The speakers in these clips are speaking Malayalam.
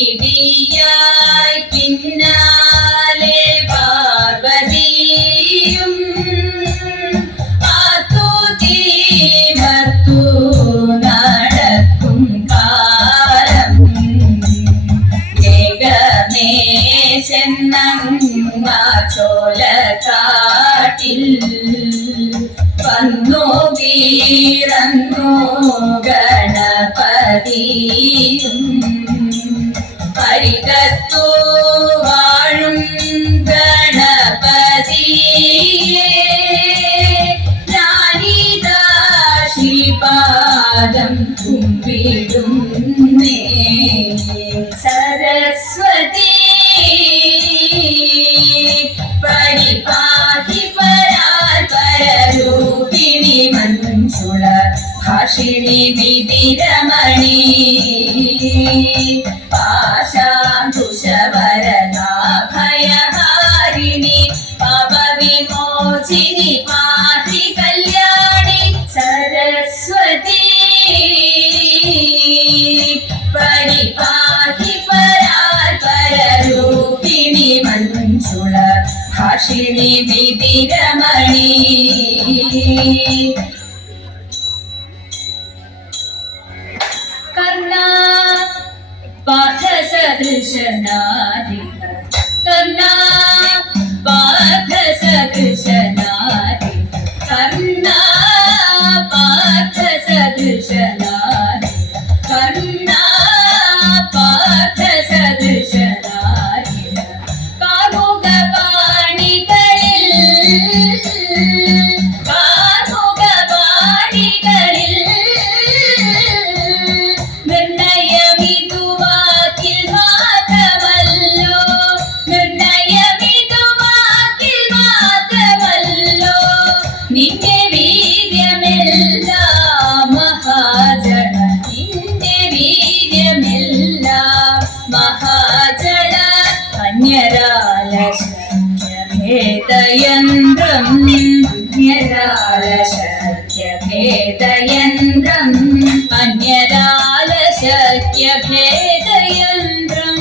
പിടിയായി പിന്നാലെ പാർവതിയും തീമർത്തു നടക്കും കാലം വേഗമേ ചെന്നങ്ങോലക്കാട്ടിൽ വന്നു വീറന്നു ഗണപതിയും പരികത്തു വാഴും ഗണപതിയെ ഞാനിതാ ശ്രീപാദം കുമ്പിടുന്നേ. സരസ്വതി പരിപാഹി പരാൽപരരൂപിണി മഞ്ജുള ഭാഷിണി വിധിരമണി പാശാങ്കുശവരനാഭയഹാരിണി പാപവിമോചിനി പാഹി കല്യാണി. സരസ്വതി പരിപാഹി പരാൽപരരൂപിണി മഞ്ജുള ഭാഷിണി വിധിരമണി. കർണാ പാർത്ഥസദൃശനാരി കർണാ പാർത്ഥസദൃശനാരി കർണാ പാർത്ഥസദൃശനാരി കർണാ പാർത്ഥസദൃശനാരി കാമുക പാണികളിൽ കാമുക പാണികളിൽ നിർണയമിതുവാക്കിൽ മാത്രമല്ലോ നിർണയമിതുവാക്കിൽ മാത്രമല്ലോ നിന്റെ വീര്യമെല്ലാം മഹാജന നിന്റെ വീര്യമെല്ലാം മഹാജന അന്യരാലശക്യഭേദയന്ത്രം അന്യരാലശക്യഭേദയന്ത്രം അന്യരാലശക്യഭേദയന്ത്രം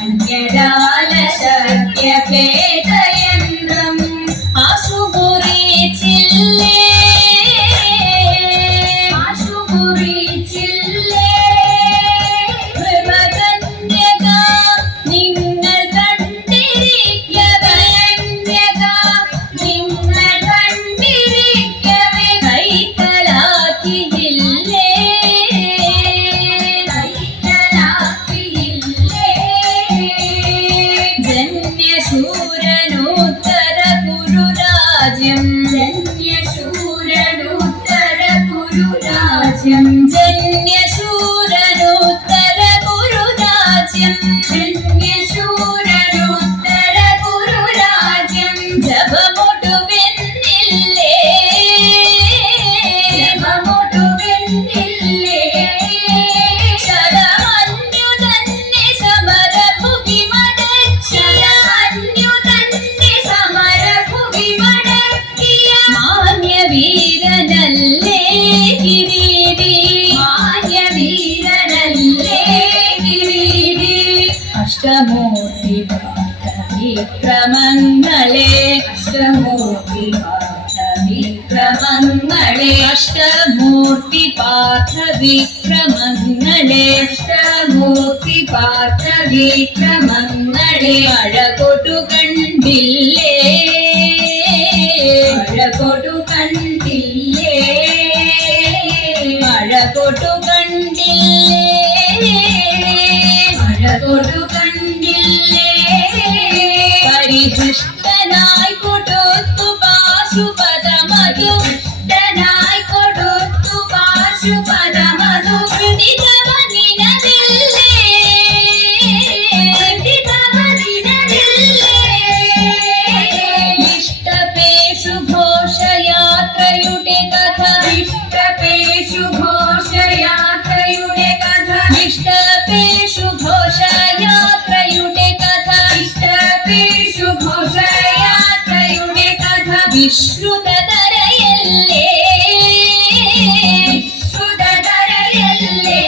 അന്യരാലശക്യഭേദയന്ത്രം ആശുപുരീച്ചില്ലേ ആശുപുരീച്ചില്ലേ ഹൃമകന്യക നിങ്ങൾ കണ്ടിരിക്കവയന്യക നിങ്ങൾ കണ്ടിരിക്കവേ കൈക്കലാക്കിയില്ലേ കൈക്കലാക്കിയില്ലേ ജന്യശൂരനൂത്തര കുരുരാജ്യം ജന്യശൂരനൂത്തര കുരുരാജ്യം ജന്യശൂരനൂത്തര കുരുരാജ്യം ജന്യശൂരനൂത്തര കുരുരാജ്യം ജപമൊടുവെന്നില്ലേ ജപമൊടുവെന്നില്ലേ ശരമന്യുതന്നെ സമരഭുവി മടക്കിയ അന്യുതന്നെ സമരഭുവി മടക്കിയ മാന്യവീരനല്ലേ കിരീടി മാന്യവീരനല്ലേ കിരീടി അഷ്ടമൂർത്തി വിക്രമങ്ങളെ അഷ്ടമൂർത്തി വിക്രമങ്ങളെ അഷ്ടമൂർത്തി പാർത്ഥ വിക്രമങ്ങളെ അഷ്ടമൂർത്തി പാർത്ഥ വിക്രമങ്ങളെ അഴകൊടു കണ്ടില്ലേ അഴകൊടു കണ്ടില്ലേ അഴകൊടു കണ്ടില്ലേ അഴകൊടു കണ്ടില്ലേ പരിഹൃഷ്ടനായി കൊടുത്തു പാശുപദമധു ഹൃഷ്ടനായി കൊടുത്തു പാശുപദമധു ഹൃദിതവനിനതില്ലേ ഹൃദിതവനിനതില്ലേ ഇഷ്ടപേഷു ഘോഷയാത്രയുടെ കഥ ഇഷ്ടപേഷു ഘോഷയാത്രയുടെ കഥ ഇഷ്ടപേഷു ഘോഷയാത്രയുടെ കഥ ഇഷ്ടപേഷു ഘോഷയാത്രയുടെ കഥ വിശ്രുതതരയല്ലേ വിശ്രുതതരയല്ലേ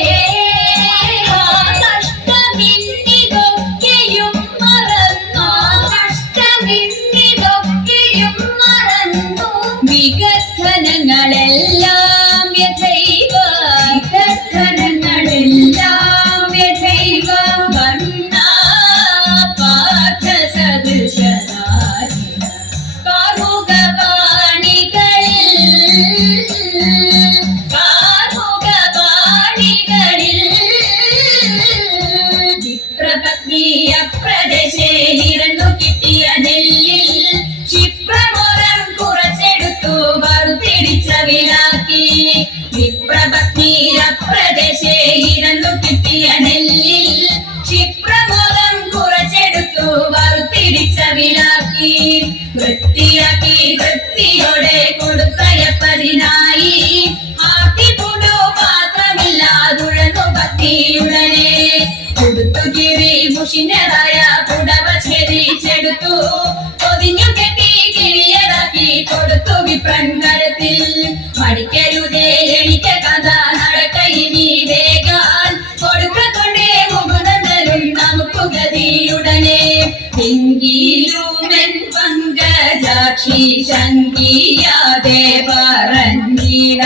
കഷ്ടമിൻ വിപ്രപത്നിയ പ്രദേശേ ഇരന്നു കിട്ടിയ നെല്ലിൽ ക്ഷിപ്രമോദം കുറച്ചെടുത്തു വറുത്തിടിച്ച വിളാക്കി. വിപ്രപത്നിയ പ്രദേശേ ഇരന്നു കിട്ടിയ നെല്ലിൽ ക്ഷിപ്രമോദം കുറച്ചെടുത്തു വറുത്തിടിച്ച വിളാക്കി. വൃത്തിയാക്കി വൃത്തിയോടെ കൊടുത്തയപ്പതിനായി ആട്ടിപ്പുണ്ടു പാത്രമില്ലാതുഴന്നു പത്തിയുടനെ കൊടുത്തു കീറി മുഷിഞ്ഞതായ പുടവ ഛേദിച്ചെടുത്തു പൊതിഞ്ഞു കെട്ടി കിഴിയതാക്കി കൊടുത്തു വിപ്രൻ കരത്തിൽ. മടിക്കരുതേ എനിക്ക് കഥ നടക്കയിനി വേഗാൻ കൊടുക്കൊണ്ടേ മുകുന്ദനും നമുക്ക് ഗതിയുടനെ. എങ്കിലുമെൻ പങ്കജാക്ഷി ശങ്കിയാതെ പറഞ്ഞിട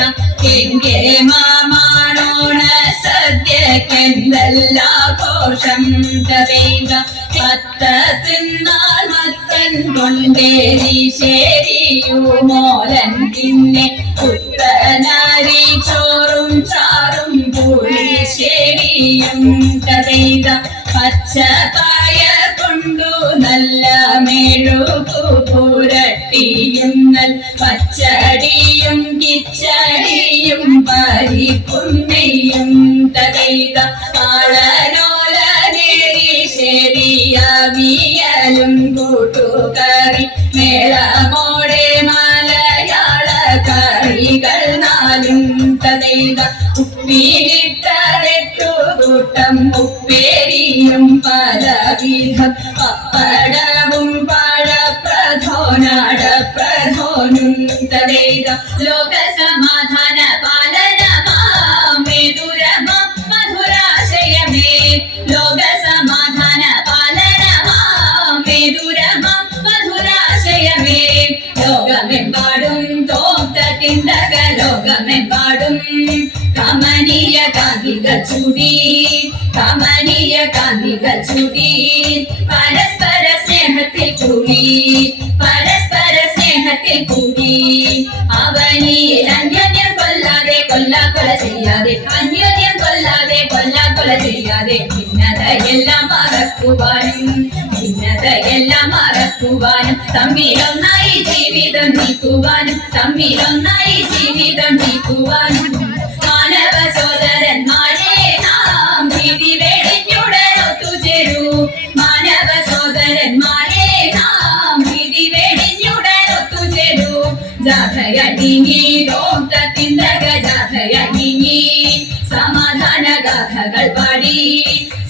എങ്കെ മാമാണോണ സദ്യക്കെന്തെല്ലാഘോഷം കവേക. പത്ത തിന്നാൽ മത്തൻ കൊണ്ടേരി ശരിയുമോലൻ പിന്നെ പുത്തനാരി ചോറും ചാറും പുളിശ്ശേരിയും കവേക. പച്ചപ്പായ കൊണ്ടു നല്ല മെഴുകു പുരട്ടിയും നൽ പച്ചടിയും കിച്ചടിയും പരിപ്പും നെയ്യും തകൈക. ആളനോല നേരി ശരിയാവിയലും കൂട്ടുകറി മേളമോടെ മലയാള കറികൾ നാലും തകൈക. ഉപ്പിലിട്ടതെട്ടു കൂട്ടം ഉപ്പേരിയും പലവിധം പപ്പടവും പഴപ്രധോനടപ്രധോനും തതൈക. ലോകസമാധാന പാലനമാമേ ദുരമം മധുരാശയമേ. ലോകസമാധാന പാലനമാമേ ദുരമം മധുരാശയമേ. ലോകമെമ്പാടും തോട്ടത്തിണ്ടക ലോകമെമ്പാടും കമനീയ കാന്തികൾ ചൂടി കമനീയ കാന്തികൾ ചൂടി പരസ്പര സ്നേഹത്തിൽ കൂടി പരസ്പര സ്നേഹത്തിൽ കൂടി. അവനിൽ അന്യോന്യം കൊല്ലാതെ കൊല്ലാക്കൊല ചെയ്യാതെ അന്യോന്യം കൊല്ലാതെ കൊല്ലാക്കൊല ചെയ്യാതെ ഭിന്നതയെല്ലാം മറക്കുവാനും ഭിന്നതയെല്ലാം മറക്കുവാനും തമ്മിലൊന്നായി ജീവിതം നീക്കുവാനും തമ്മിലൊന്നായി ജീവിതം നീക്കുവാനും. മാനവ സോദരന്മാരെ നാം ഭീതി വെടിഞ്ഞുടനൊത്തുചേരൂ. മാനവ സോദരന്മാരെ നാം ഭീതി വെടിഞ്ഞുടനൊത്തുചേരൂ. ജാഥയണിങ്ങി ലോകത്തിന്തക ജാഥയണിങ്ങി സമാധാന ഗാഥകൾ പാടി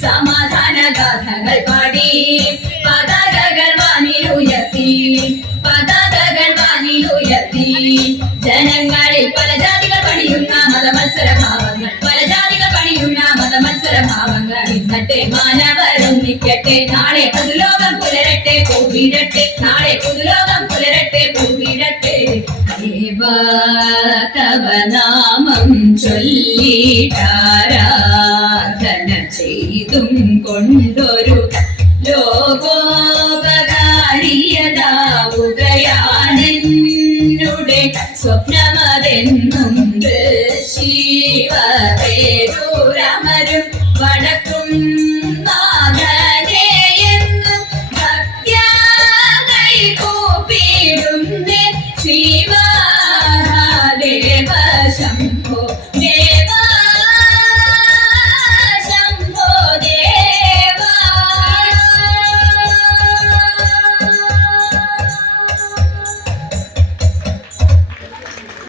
സമാധാന ഗാഥകൾ പാടി. പതാകകൾ വാനിലുയർത്തി പതാകകൾ വാനിലുയർത്തി. ജനങ്ങളിൽ പല ജാതികൾ പണിയുന്ന മതമത്സരഭാവങ്ങൾ പല ജാതികൾ പണിയുന്ന മതമത്സരഭാവങ്ങൾ ഇന്നത്തെ മാനവരൊന്നിക്കട്ടെ. നാളെ പുതുലോകം പുലരട്ടെ പൂവിടട്ടെ നാളെ പുതുലോകം പുലരട്ടെ പൂവിടട്ടെ. തവ നാമം ചൊല്ലിട്ടാരാധന ചെയ്തും കൊണ്ടൊരു ലോകോപകാരിയതാവുകയാണെന്നുടെ സ്വപ്നമതെന്നും ശിവ പേരു രമ